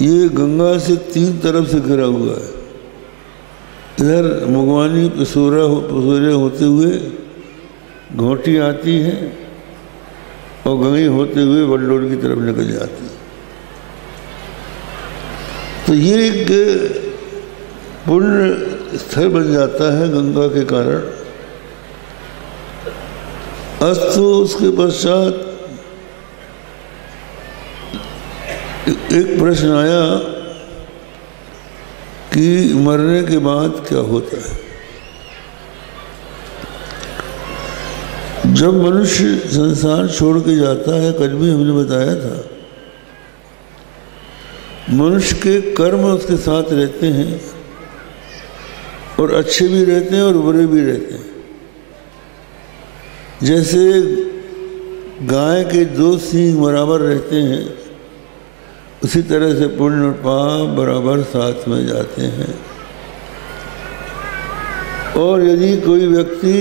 ये गंगा से 3 तरफ से घिरा हुआ है। इधर मुगवानी पसोरे होते हुए घोटी आती है और गंगी होते हुए वडलोर की तरफ निकल जाती है। तो ये एक पुण्य स्थल बन जाता है गंगा के कारण। अस्तु उसके पश्चात एक प्रश्न आया कि मरने के बाद क्या होता है। जब मनुष्य संसार छोड़ के जाता है, कल भी हमने बताया था, मनुष्य के कर्म उसके साथ रहते हैं और अच्छे भी रहते हैं और बुरे भी रहते हैं। जैसे गाय के 2 सींग बराबर रहते हैं, उसी तरह से पुण्य और पाप बराबर साथ में जाते हैं। और यदि कोई व्यक्ति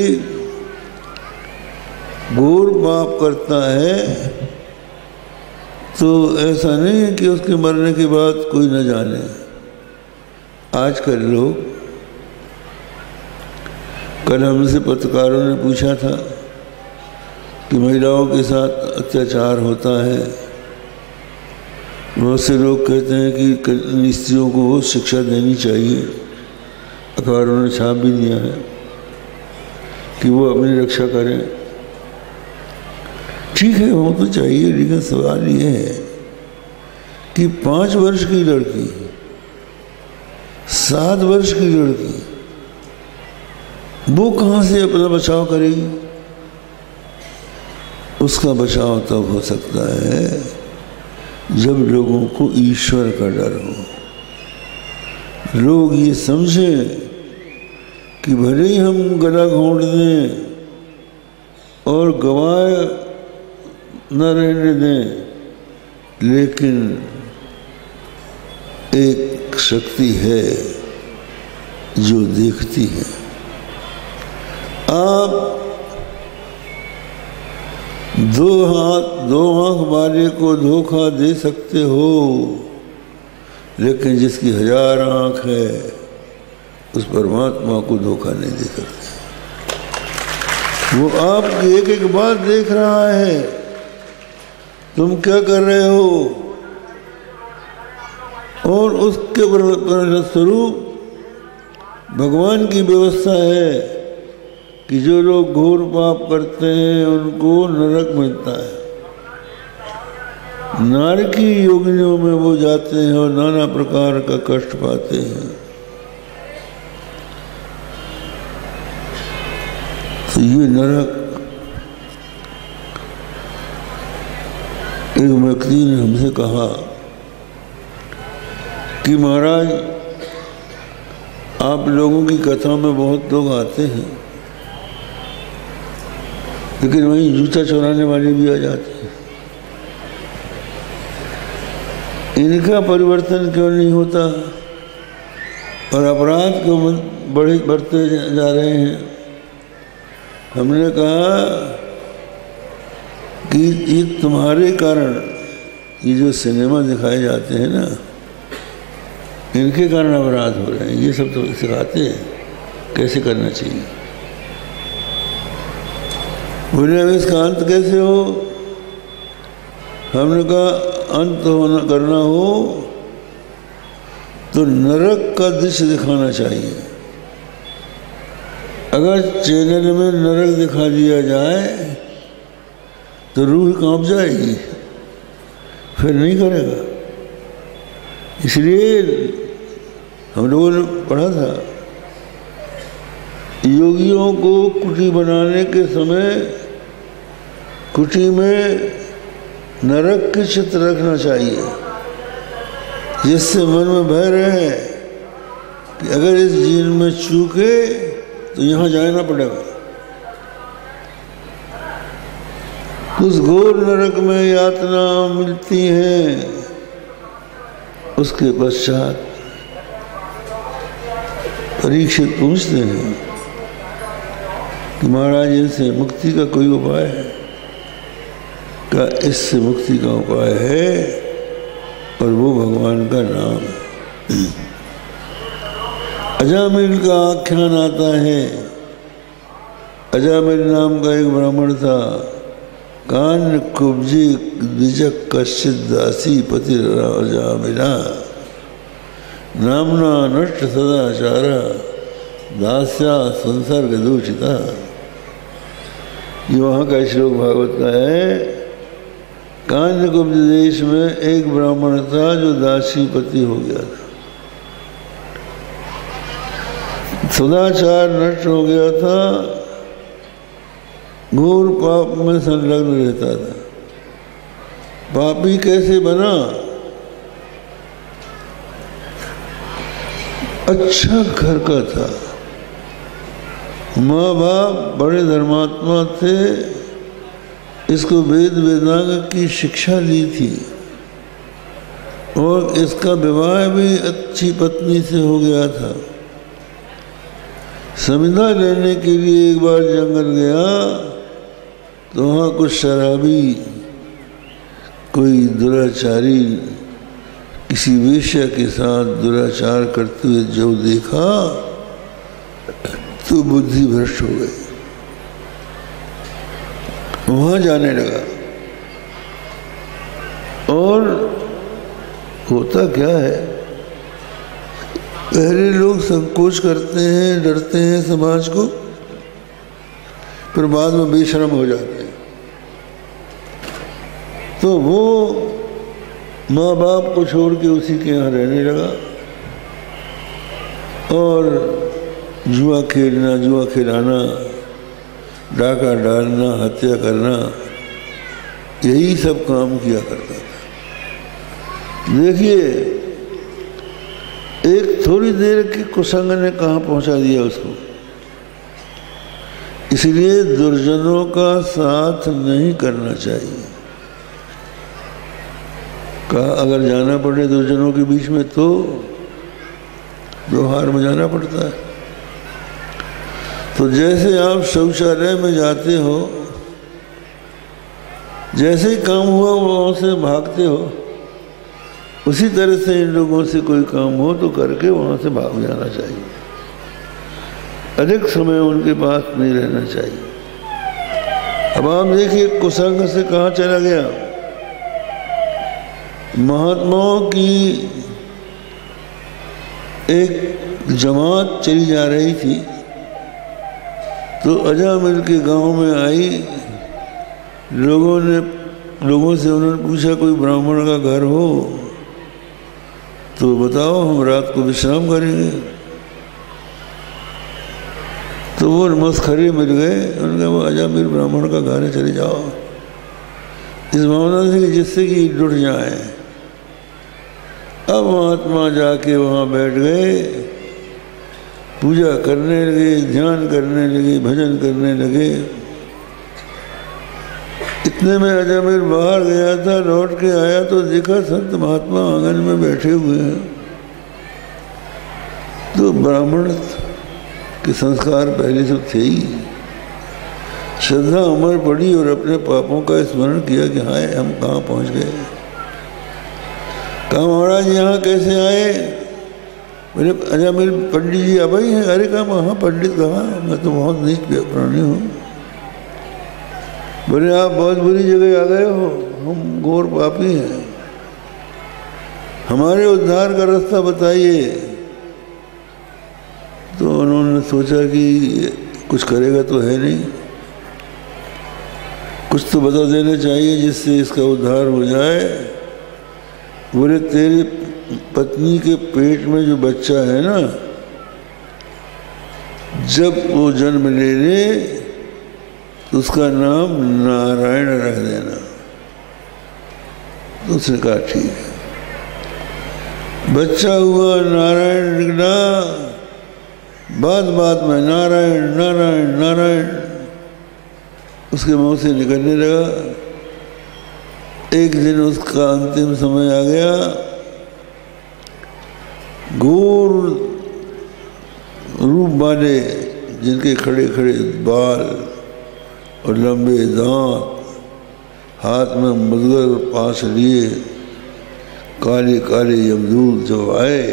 घोर पाप करता है तो ऐसा नहीं है कि उसके मरने के बाद कोई न जाने। आजकल लोग, कल हमसे पत्रकारों ने पूछा था कि महिलाओं के साथ अत्याचार होता है। बहुत से लोग कहते हैं कि स्त्रियों को शिक्षा देनी चाहिए। अखबारों ने छाप भी दिया है कि वो अपनी रक्षा करें। ठीक है, वो तो चाहिए, लेकिन सवाल ये है कि 5 वर्ष की लड़की, 7 वर्ष की लड़की, वो कहाँ से अपना बचाव करेगी? उसका बचाव तब हो सकता है जब लोगों को ईश्वर का डर हो। लोग ये समझें कि भले ही हम गला घोंट दें और गवाह न रहने दें, लेकिन एक शक्ति है जो देखती है। आप 2 हाथ 2 आंख वाले को धोखा दे सकते हो, लेकिन जिसकी 1000 आंख है उस परमात्मा को धोखा नहीं दे सकते। वो आपकी एक एक बात देख रहा है, तुम क्या कर रहे हो, और उसके परिणामस्वरूप भगवान की व्यवस्था है कि जो लोग घोर पाप करते हैं उनको नरक मिलता है। नारकी योगिनियों में वो जाते हैं और नाना प्रकार का कष्ट पाते हैं। तो ये नरक, एक व्यक्ति ने हमसे कहा कि महाराज, आप लोगों की कथा में बहुत लोग आते हैं, लेकिन वहीं जूता चुराने वाले भी आ जाते हैं। इनका परिवर्तन क्यों नहीं होता और अपराध क्यों बढ़ते जा रहे हैं? हमने कहा कि ये तुम्हारे कारण, ये जो सिनेमा दिखाए जाते हैं ना, इनके कारण अपराध हो रहे हैं। ये सब तो सिखाते हैं कैसे करना चाहिए। बोले अब इसका अंत कैसे हो? हमने कहा अंत करना हो तो नरक का दृश्य दिखाना चाहिए। अगर चैनल में नरक दिखा दिया जाए तो रूह कांप जाएगी, फिर नहीं करेगा। इसलिए हम लोगों ने पढ़ा था योगियों को कुटी बनाने के समय कुटी में नरक की चित्र रखना चाहिए, जिससे मन में भय रहे कि अगर इस जीवन में चूके तो यहाँ जाना पड़ेगा। उस घोर नरक में यातना मिलती है। उसके पश्चात परीक्षित पूछते हैं कि महाराज इनसे मुक्ति का कोई उपाय है? का इससे मुक्ति का उपाय है और वो भगवान का नाम। अजामिल का आख्यान आता है। अजामिल नाम का एक ब्राह्मण था। कान कुब्जी द्विजक कश्चित दासी पति अजामिला नामना नष्ट सदाचार दास्या संसर्ग दूषिता। ये वहाँ का श्लोक भागवत का है। कान्यकुब्ज देश में एक ब्राह्मण था जो दासी पति हो गया था, सदाचार नष्ट हो गया था, घोर पाप में संलग्न रहता था। पापी कैसे बना? अच्छा घर का था, माँ बाप बड़े धर्मात्मा थे, इसको वेद वेदांग की शिक्षा ली थी और इसका विवाह भी अच्छी पत्नी से हो गया था। संविदा लेने के लिए एक बार जंगल गया तो वहाँ कुछ शराबी, कोई दुराचारी किसी वेश्या के साथ दुराचार करते हुए जो देखा तो बुद्धि भ्रष्ट हो गई, वहाँ जाने लगा। और होता क्या है, पहले लोग संकोच करते हैं, डरते हैं समाज को, फिर बाद में बेशर्म हो जाते हैं। तो वो माँ बाप को छोड़ के उसी के यहाँ रहने लगा और जुआ खेलना, जुआ खिलाना, डाका डालना, हत्या करना, यही सब काम किया करता था। देखिए, एक थोड़ी देर के कुसंग ने कहाँ पहुँचा दिया उसको। इसलिए दुर्जनों का साथ नहीं करना चाहिए। कहा अगर जाना पड़े दुर्जनों के बीच में तो व्यवहार में जाना पड़ता है। तो जैसे आप शौचालय में जाते हो, जैसे ही काम हुआ वहाँ से भागते हो, उसी तरह से इन लोगों से कोई काम हो तो करके वहाँ से भाग जाना चाहिए। अधिक समय उनके पास नहीं रहना चाहिए। अब आप देखिए कुसंग से कहाँ चला गया। महात्माओं की एक जमात चली जा रही थी तो अजामिल के गांव में आई। लोगों से उन्होंने पूछा कोई ब्राह्मण का घर हो तो बताओ, हम रात को विश्राम करेंगे। तो वो मस्खरे मिल गए। उन्होंने कहा वो अजामिल ब्राह्मण का घर है, चले जाओ, इस भावना से कि जिससे कि लुट जाए। अब महात्मा जाके वहाँ बैठ गए, पूजा करने लगे, ध्यान करने लगे, भजन करने लगे। इतने में अजामिल बाहर गया था, लौट के आया तो देखा संत महात्मा आंगन में बैठे हुए हैं। तो ब्राह्मण के संस्कार पहले से थे ही। श्रद्धा उमर पड़ी और अपने पापों का स्मरण किया कि हाय हम कहाँ पहुँच गए। कहा महाराज यहाँ कैसे आए? मेरे अजामिल पंडित जी अब ही हैं। अरे कहा हाँ पंडित कहाँ, मैं तो बहुत नीच प्राणी हूँ। बोले आप बहुत बुरी जगह आ गए हो, हम घोर पापी हैं, हमारे उद्धार का रास्ता बताइए। तो उन्होंने सोचा कि कुछ करेगा तो है नहीं, कुछ तो बता देना चाहिए जिससे इसका उद्धार हो जाए। बोले तेरी पत्नी के पेट में जो बच्चा है ना, जब वो जन्म ले ले तो उसका नाम नारायण रख देना। तो उसने कहा ठीक है। बच्चा हुआ, नारायण निकला, बात बात में नारायण नारायण नारायण उसके मुंह से निकलने लगा। एक दिन उसका अंतिम समय आ गया। घोर रूप वाले, जिनके खड़े खड़े बाल और लंबे दांत, हाथ में मुदगर पास लिए, काले काले यमदूत जो आए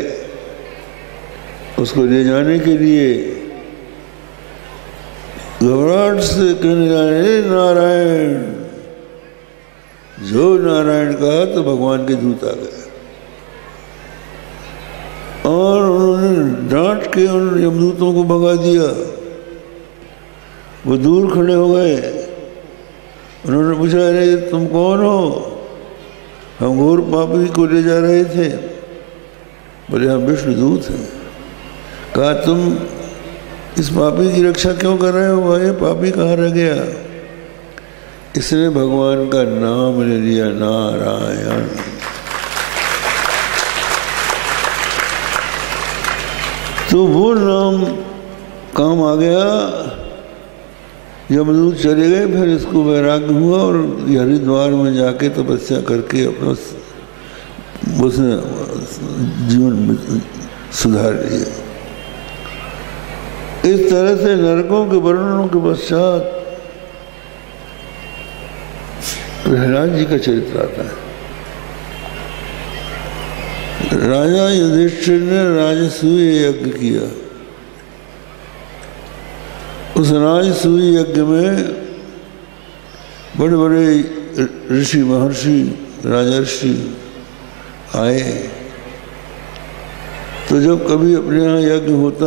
उसको ले जाने के लिए, घबराहट से कहने लगे नारायण। जो नारायण कहा तो भगवान के दूत आ गए और उन्होंने डांट के उन यमदूतों को भगा दिया। वो दूर खड़े हो गए। उन्होंने पूछा, अरे तुम कौन हो? हम घोर पापी को ले जा रहे थे। बोले हम विष्णुदूत हैं। कहा तुम इस पापी की रक्षा क्यों कर रहे हो? ये पापी कहाँ रह गया? इसने भगवान का नाम ले लिया, नारायण। तो वो नाम काम आ गया। यमदूत चले गए। फिर इसको वैराग्य हुआ और हरिद्वार में जाके तपस्या करके अपना उसने जीवन सुधार लिया। इस तरह से नरकों के वर्णनों के पश्चात प्रहलाद जी का चरित्र आता है। राजा युधिष्ठिर ने राजसूय यज्ञ किया। उस राजसूय यज्ञ में बड़े बड़े ऋषि महर्षि राजर्षि आए। तो जब कभी अपने यहाँ यज्ञ होता